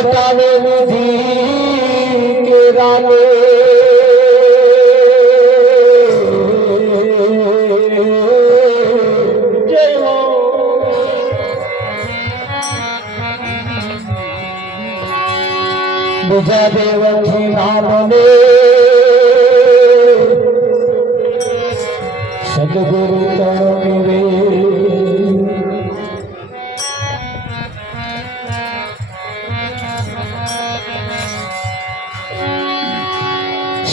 बतावे विधि के रागे जय हो बीजा देव थी नाम ने सदगुरु रे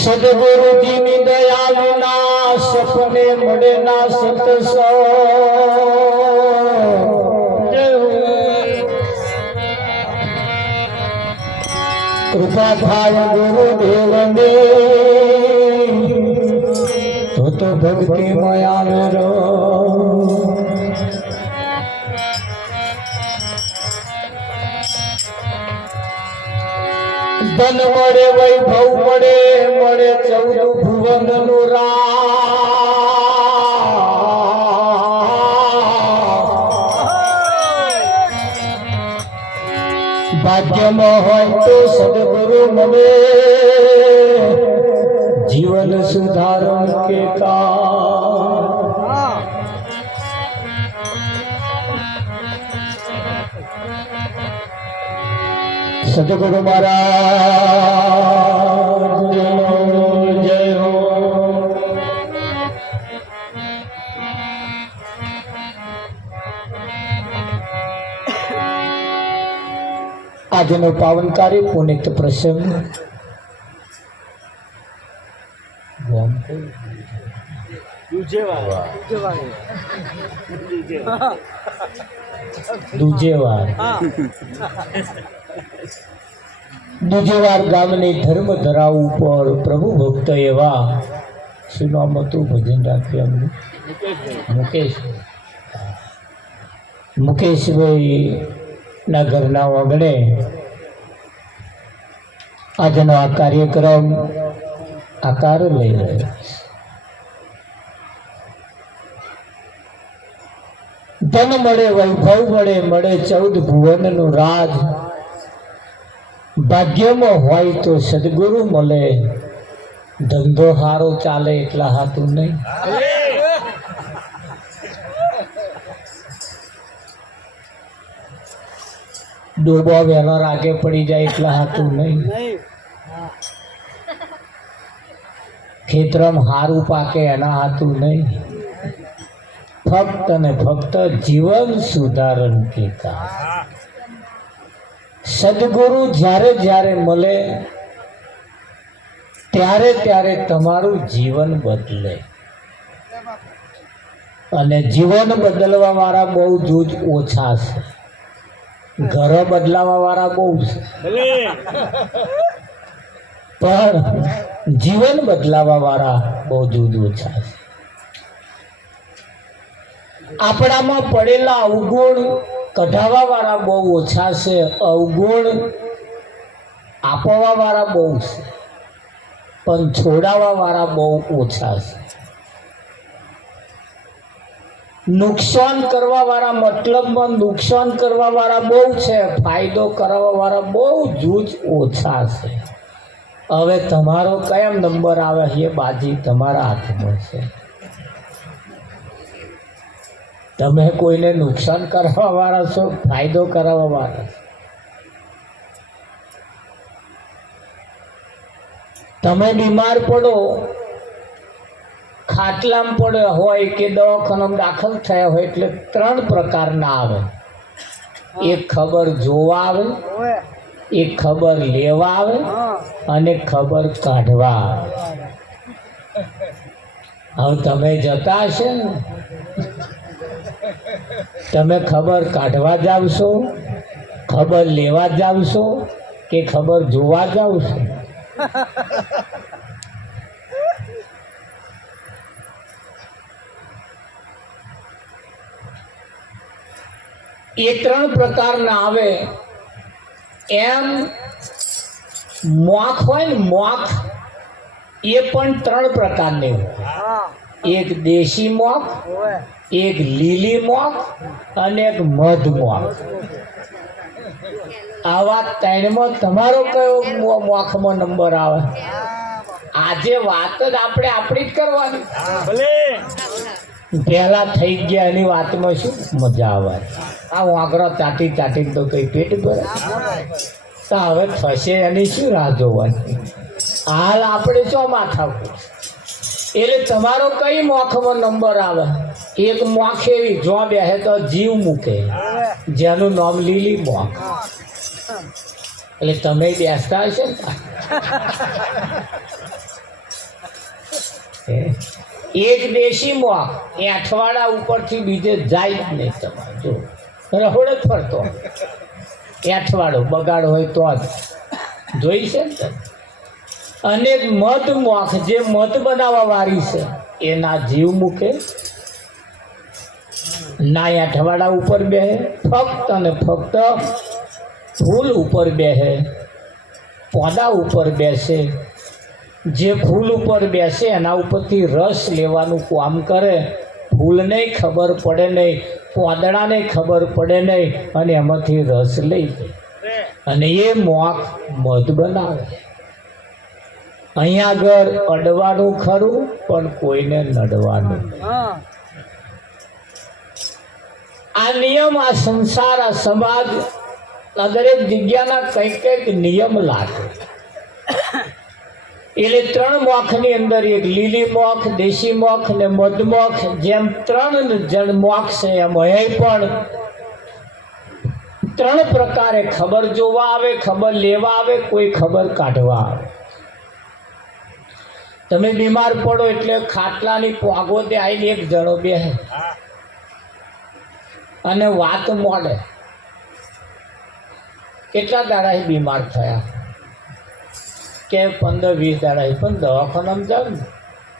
सदगुरु जी नी दयालु ना सपने मड़े ना सतसो कृपा थाय गुरुदेव ने तो भक्ति मयाल रो धन मळे वैभव मळे मळे 14 भुवन नु भाग्य में होय तो सदगुरु मळे जीवन सुधारण के सदगुरु महाराज जय हो। આજનો પાવનકારી પુનિત પ્રસંગ દુજેવાર ગામની ધર્મધરા ઉપર પ્રભુ ભક્ત એવા શું નામ હતું ભજન રાખ્યું એમનું મુકેશભાઈ ના ઘરના આંગણે આજનો આ કાર્યક્રમ આકાર લઈ રહ્યો ધન મળે વૈભવ મળે મળે 14 ભુવનનું રાજ ભાગ્યમાં હોય તો સદગુરુ મળે ધંધો હારો ચાલે એટલા હાથું નહીં ડોબો વહેલો રાગે પડી જાય એટલા હાથું નહીં ખેતરમાં હારું પાકે એના હાથું નહીં ફક્ત ને ફક્ત જીવન સુધારણ કે કામ સદગુરુ જ્યારે જ્યારે મળે ત્યારે ત્યારે તમારું જીવન બદલે અને જીવન બદલવા વાળા બહુ જૂજ ઓછા છે ઘરો બદલાવા વાળા બહુ છે પણ જીવન બદલાવા વાળા બહુ જૂજ ઓછા છે આપણામાં પડેલા અવગુણ કઢાવા વાળા બહુ ઓછા છે અવગુણ આપવા વાળા બહુ છે પણ છોડાવવા વાળા બહુ ઓછા છે નુકસાન કરવા વાળા મતલબમાં નુકસાન કરવા વાળા બહુ છે ફાયદો કરવા વાળા બહુ જૂજ ઓછા છે હવે તમારો કયો નંબર આવે એ બાજી તમારા હાથમાં છે તમે કોઈને નુકસાન કરવા વાળા છો ફાયદો કરાવવા વાળા તમે બીમાર પડો ખાટલામાં પડ્યો હોય કે દવાખાનામાં દાખલ થયા હોય એટલે 3 પ્રકારના આવે એક ખબર જોવા આવે એક ખબર લેવા આવે અને ખબર કાઢવા આવે હવે તમે જતા હશે ને તમે ખબર કાઢવા જાવ છો ખબર લેવા જાવ છો કે ખબર જોવા જાવ છો એ 3 પ્રકારના આવે એમ મોખ હોય ને મોખ એ પણ 3 પ્રકારની હોય એક દેશી મોખ એક લીલી મોખ અને એક મધ મોખ. આવા ત્રણમાં તમારો કયો મોખમાં નંબર આવે? આજે વાત જ આપણે આપણી જ કરવાની. પહેલા થઈ ગયા એની વાતમાં શું મજા આવે? આ વાંકરો ચાટી ચાટી તો કઈ પેટ ભરે? તો હવે થશે એની શું રાહ જોવાની? હાલ આપણે શું માથા? એટલે તમારો કઈ મોખમાં નંબર આવે? એક મોખ એવી જો બેહે તો જીવ મૂકે, જેનું નામ લીલી મોખ. એટલે તમે બેસતા હશો ને? એક દેશી મોખ એ અઠવાડા ઉપરથી બીજે જાય જ નહીં. તમારે જો રહોડ જ ફરતો અઠવાડો બગાડ હોય તો જ જોઈ છે ને. અને મધ મોખ જે મધ બનાવવા વાળી છે એ ના જીવ મૂકે ના અઠવાડા ઉપર બેહે, ફક્ત અને ફક્ત ફૂલ ઉપર બેહે, પોદા ઉપર બેસે. જે ફૂલ ઉપર બેસે એના ઉપરથી રસ લેવાનું કામ કરે. ફૂલને ખબર પડે નહીં, પોદડાને ખબર પડે નહીં, અને એમાંથી રસ લઈ જાય અને એ મોખ મધ બનાવે. અહીંયા આગળ અડવાનું ખરું પણ કોઈને નડવાનું. આ નિયમ, આ સંસાર, આ સમાજ, આ દરેક જગ્યાના કંઈક કંઈક નિયમ લાગે. એટલે ત્રણ મોખની અંદર એક લીલી મોખ, દેશી મોખ ને મધમોખ, જેમ ત્રણ જણ મોખ છે એમ અહીં પણ ત્રણ પ્રકારે ખબર જોવા આવે, ખબર લેવા આવે, કોઈ ખબર કાઢવા આવે. તમે બીમાર પડો એટલે ખાટલાની પોગોતે આવીને એક જણો બેહે અને વાત મોડે. કેટલા દાડા બીમાર થયા કે 15-20 દાડા, પણ દવાખાનામાં જાવ ને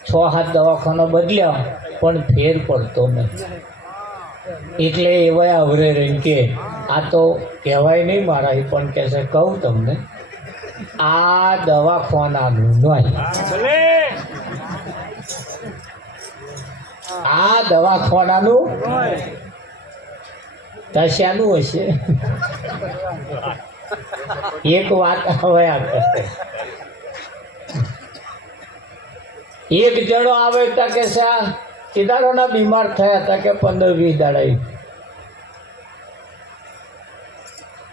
6-7 દવાખાના બદલ્યા પણ ફેર પડતો નહીં. એટલે એવા અવરે રહીને કે આ તો કહેવાય નહીં મારા, પણ કહેશે કહું તમને, આ દવાખાનાનું નહીં, આ દવાખાનાનું તશ્યાનું હશે. એક વાત હવે એક જણો આવે તા કે કેદારોના બીમાર થયા હતા કે 15-20 દાડા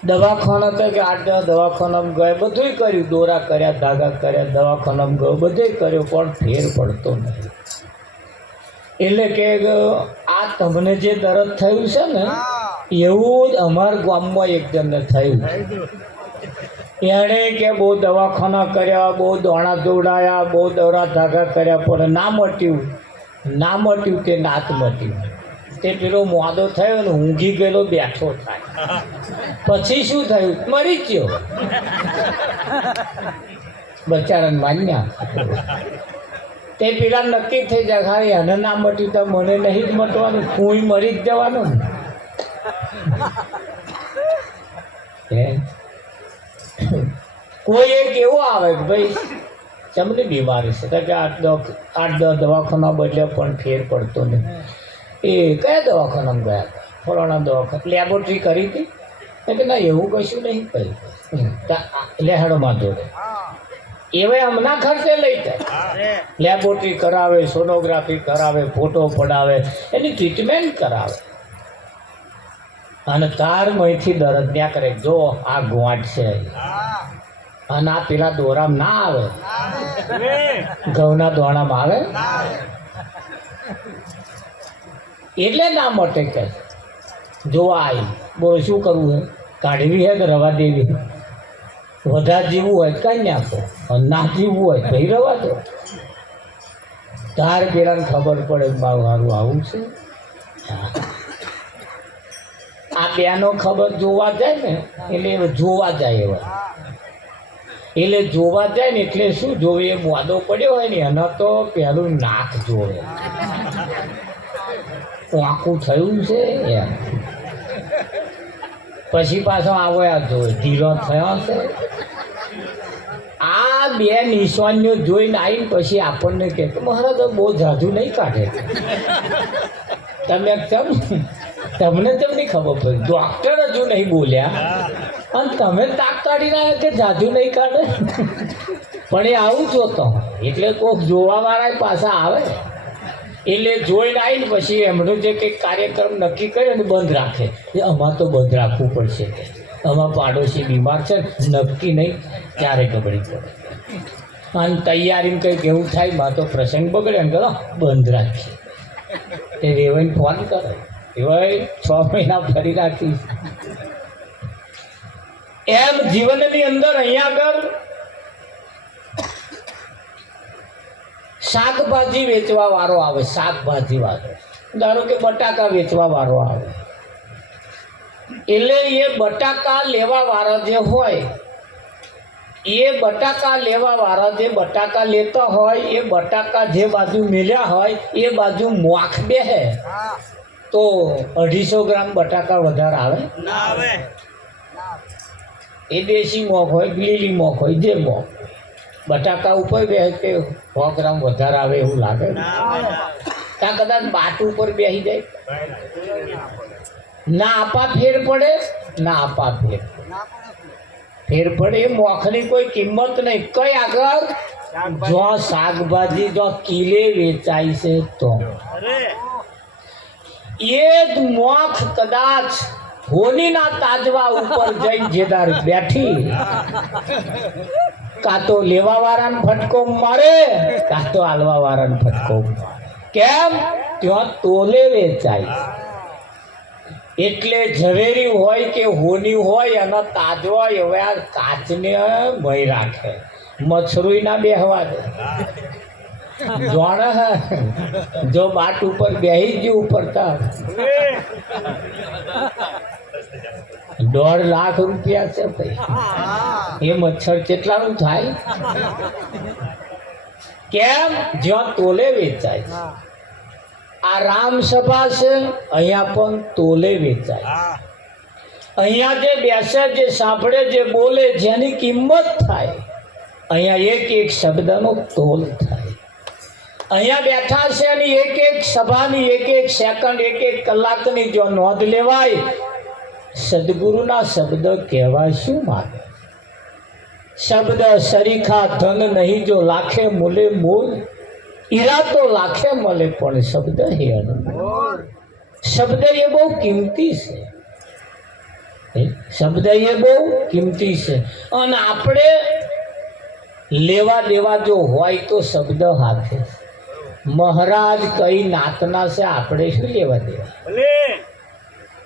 દવાખાના હતા કે 8-10 દવાખાનામાં ગયા, બધું કર્યું, દોરા કર્યા, ધાગા કર્યા, દવાખાનામાં ગયો, બધું કર્યું, પણ ફેર પડતો નહીં. એટલે કે આ તમને જે દર્દ થયું છે ને એવું જ અમારા ગામમાં એક જણને થયું. એણે કે બહુ દવાખાના કર્યા, બહુ દોણા દોડાયા, બહુ દોરા ધાગા કર્યા, પણ ના મટ્યું તે નાત મટ્યું. તે પેલો મોદો થયો ને ઊંઘી ગયેલો બેઠો થાય. પછી શું થયું? મરી ગયો. બચારાને માન્યા. તે પેલા નક્કી થઈ જાય ખાલી એને ના મટ્યું તો મને નહીં જ મટવાનું, હું મરી જ જવાનું. કોઈ એક એવો આવે કે ભાઈ ચમની બીમારી છે કે 8-10 દવાખાના બદલ્યા પણ ફેર પડતો નહીં. એ કયા દવાખાનામાં ગયા હતા? ફલાણા દવાખાના. લેબોરેટરી કરી હતી કે ના એવું કશું નહીં કર્યું. લેહડમાં જોડે એવા હમણાં ખર્ચે લઈ જાય, લેબોરેટરી કરાવે, સોનોગ્રાફી કરાવે, ફોટો પડાવે, એની ટ્રીટમેન્ટ કરાવે. અને તાર મહીથી દર્દ ત્યાં કરે જો આ ગોંઠ છે અને આ પેલા દોરામાં ના આવે, ઘઉંના દોણામાં આવે એટલે ના મટે. કે જોવા આવી બોલો શું કરવું છે? કાઢવી હે કે રવા દેવી? વધારે જીવવું હોય કઈ નાખો, ના જીવવું હોય ભાઈ રવા દો. તાર પેલાને ખબર પડે મારું સારું આવું છે. આ બેનો ખબર જોવા જાય ને એટલે જોવા જાય એવા, એટલે જોવા જાય ને એટલે શું જોવે? એ મોદો પડ્યો હોય ને એના તો પેલું નાક જોવે, આખું થયું છે એમ. પછી પાછો આવ્યા જોવે ઢીલો થયો છે. આ બે નિશાનીઓ જોઈને આવીને પછી આપણને કહે કે મારા તો બહુ જાજુ નહીં કાઢે. તમે તમને કેમ નહીં ખબર પડી? ડોક્ટર હજુ નહીં બોલ્યા અને તમે તાક કાઢી રહ્યા કે જાજુ નહીં કાઢે. પણ એ આવું જોતો એટલે કોઈક જોવાવાળા પાછા આવે એટલે જોઈને આવીને પછી એમનો જે કંઈક કાર્યક્રમ નક્કી કરે ને બંધ રાખે. એ અમારે તો બંધ રાખવું પડશે, અમારા પાડોશી બીમાર છે, નક્કી નહીં ક્યારે ગબડી પડે. અને તૈયારીને કંઈક એવું થાય માં તો પ્રસંગ બગડે એમ કરો બંધ રાખીએ. એ વેવાઈને ફોન કરે, વેવાઈ 6 મહિના ફરી રાખીશ. એમ જીવનની અંદર અહીંયા આગળ શાકભાજી વેચવા વાળો આવે. શાકભાજી વાળો ધારો કે બટાકા વેચવા વાળો આવે એટલે એ બટાકા લેવા વાળા જે હોય એ બટાકા લેવા વાળા જે બટાકા લેતા હોય એ બટાકા જે બાજુ મેલ્યા હોય એ બાજુ મોખ બેહે તો 250 ગ્રામ બટાકા વધારે આવે ના આવે. એ દેશી મોખ હોય લીલી મોખ હોય જે મોખ બટાકા ઉપર બેસે કે 100 ગ્રામ વધારે આવે એવું લાગે ત્યાં કદાચ બાટ ઉપર બેસી જાય ના આપા ફેર પડે ના આપા ફેર પડે. એ મોખની કોઈ કિંમત નહીં. કઈ આગળ જો શાકભાજી જો કિલે વેચાય છે તો એ જ મોખ કદાચ હોનીના તાજવા ઉપર જઈને જેદાર બેઠી કાં તો લેવા વાળાને ફટકો મારે કાં તો આલવા વાળાને ફટકો મારે. કેમ? ત્યાં તોલે વેચાય એટલે ઝવેરી હોય કે હોની હોય એના તાજવા એવા કાચને ભય રાખે, મચ્છરોય ના બેહવા દે. જોણે જો બાટ ઉપર બેહી ગયું પડતા 1.5 લાખ રૂપિયા છે ભાઈ. એ મચ્છર કેટલાનું થાય? કેમ? જ્યાં તોલે વેચાય. આ રામસભા છે અહીંયા પણ તોલે વેચાય. અહીંયા જે બેસે જે સાંભળે જે બોલે જેની કિંમત થાય અહીંયા એક એક શબ્દનો તોલ થાય. અહીંયા બેઠા છે અને એક એક સભાની એક એક સેકન્ડ એક એક કલાકની જો નોંધ લેવાય સદગુરુના શબ્દ કહેવા શું માગે? શબ્દ સરીખા ધન નહીં જો લાખે મૂલે મૂલ, હીરા તો લાખે મળે પણ શબ્દ હે અનમોલ. શબ્દ એ બહુ કિંમતી છે. શબ્દ એ બહુ કિંમતી છે અને આપણે લેવા દેવા જો હોય તો શબ્દ હાથે. મહારાજ કઈ નાતના છે આપણે શું લેવા દેવા?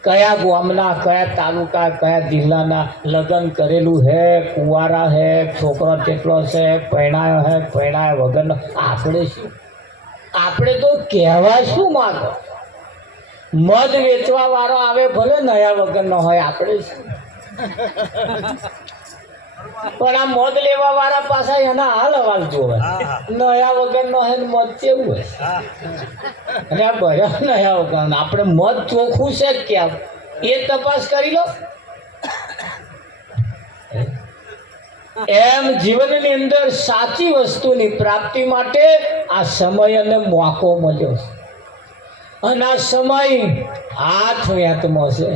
કયા ગામના કયા તાલુકા કયા જિલ્લાના લગ્ન કરેલું હે, કુંવારા હે, છોકરો કેટલો છે, પરણાયો હે, પરણાયા વગરનો, આપણે શું? આપણે તો કહેવા શું માંગો? મધ વેચવા વાળો આવે ભલે નયા વગરનો હોય, આપણે શું? પણ આ મધ લેવા વાળા પાછા એના હાલ હવાલ જોવે. નયા વગરનો હે મધ કેવું હોય અને આ ભર્યા નયા વગર. આપણે મધ ચોખ્ખું છે ક્યાં એ તપાસ કરી લો. એમ જીવનની અંદર સાચી વસ્તુની પ્રાપ્તિ માટે આ સમય અને મોકો મળ્યો છે અને આ સમય હાથ વ્યાતમાં છે,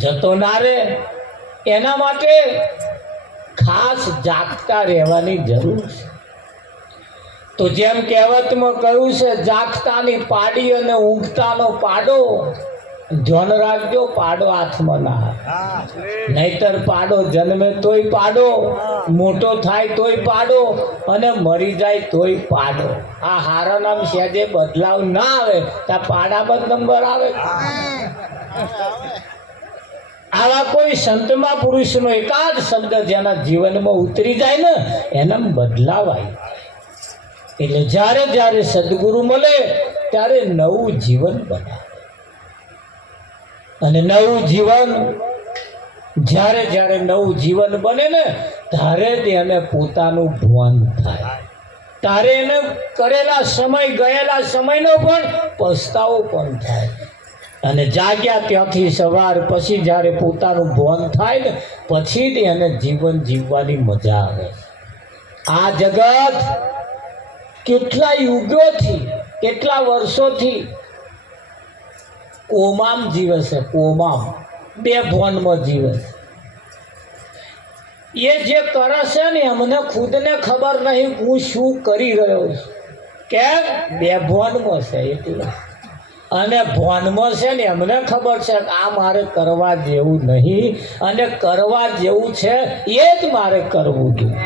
જતો ના રહે. એના માટે ખાસ જાગતા રહેવાની જરૂર છે. તો જેમ કહેવતમાં કહ્યું છે જાગતાની પાડી અને ઊંઘતાનો પાડો. ધ્યાન રાખજો પાડો હાથમાં ના આવે, નહીતર પાડો જન્મે તોય પાડો, મોટો થાય તોય પાડો અને મરી જાય તોય પાડો. આ હારા નામ સહેજે બદલાવ ના આવે ત્યાં પાડામાં નંબર આવે. આવા કોઈ સંતમાં પુરુષનો એકાદ શબ્દ જેના જીવનમાં ઉતરી જાય ને એના બદલાવ આવી જાય. એટલે જ્યારે જ્યારે સદગુરુ મળે ત્યારે નવું જીવન બનાવે અને નવું જીવન જ્યારે જ્યારે નવું જીવન બને ને ત્યારે તેને પોતાનું ભાન થાય. ત્યારે એને કરેલા સમય ગયેલા સમયનો પણ પસ્તાવો પણ થાય અને જાગ્યા ત્યાંથી સવાર પછી જ્યારે પોતાનું ભાન થાય ને પછી જ એને જીવન જીવવાની મજા આવે. આ જગત કેટલા યુગોથી કેટલા વર્ષોથી કોમામ જીવે છે, કોમામ બે ભોનમાં જીવે છે. એ જે કરે છે ને અમને ખુદને ખબર નહીં હું શું કરી રહ્યો છું. કેમ? બે ભોનમાં છે એટલે. અને ભોનમાં છે ને અમને ખબર છે કે આ મારે કરવા જેવું નહીં અને કરવા જેવું છે એ જ મારે કરવું જોઈએ.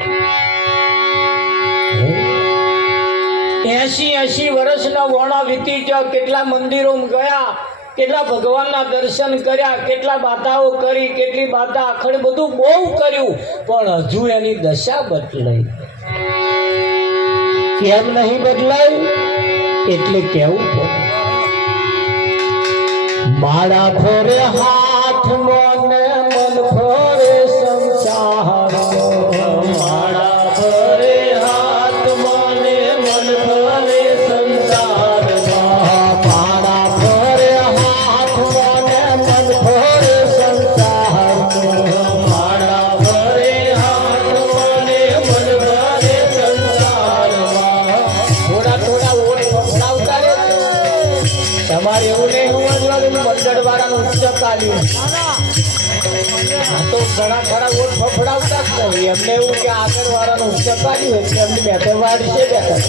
80 વર્ષના વોણા વીતી ગયા, કેટલા મંદિરોમાં ગયા, કેટલા ભગવાનના દર્શન કર્યા, કેટલા બાધાઓ કરી, કેટલી બાધા આખડ બધું બહુ કર્યું, પણ હજુ એની દશા બદલાઈ. કેમ નહીં બદલાઈ? એટલે કેવું પડે. માળા ફરે હાથ મને મન ફરે સંસાર. માળા ફરે હાથ મને મન ફરે સંસાર. માળા ફરે હાથ મને મન ફરે સંસાર. માળા ફરે હાથ મને મન ફરે સંસાર. થોડા થોડા ઓટ ફફડાવતા રહેજો. તમારે એવું નહીં સમજવાનું મંડળ વાળાનું ઉચ્ચક આવ્યું. તો ઘણા ખરા ઓટ ફફડાવતા જ નથી. એમને એવું કે આગળ વાળાનું ઉચ્ચક આવ્યું એટલે એમની બેઠે વાળી છે બેઠા.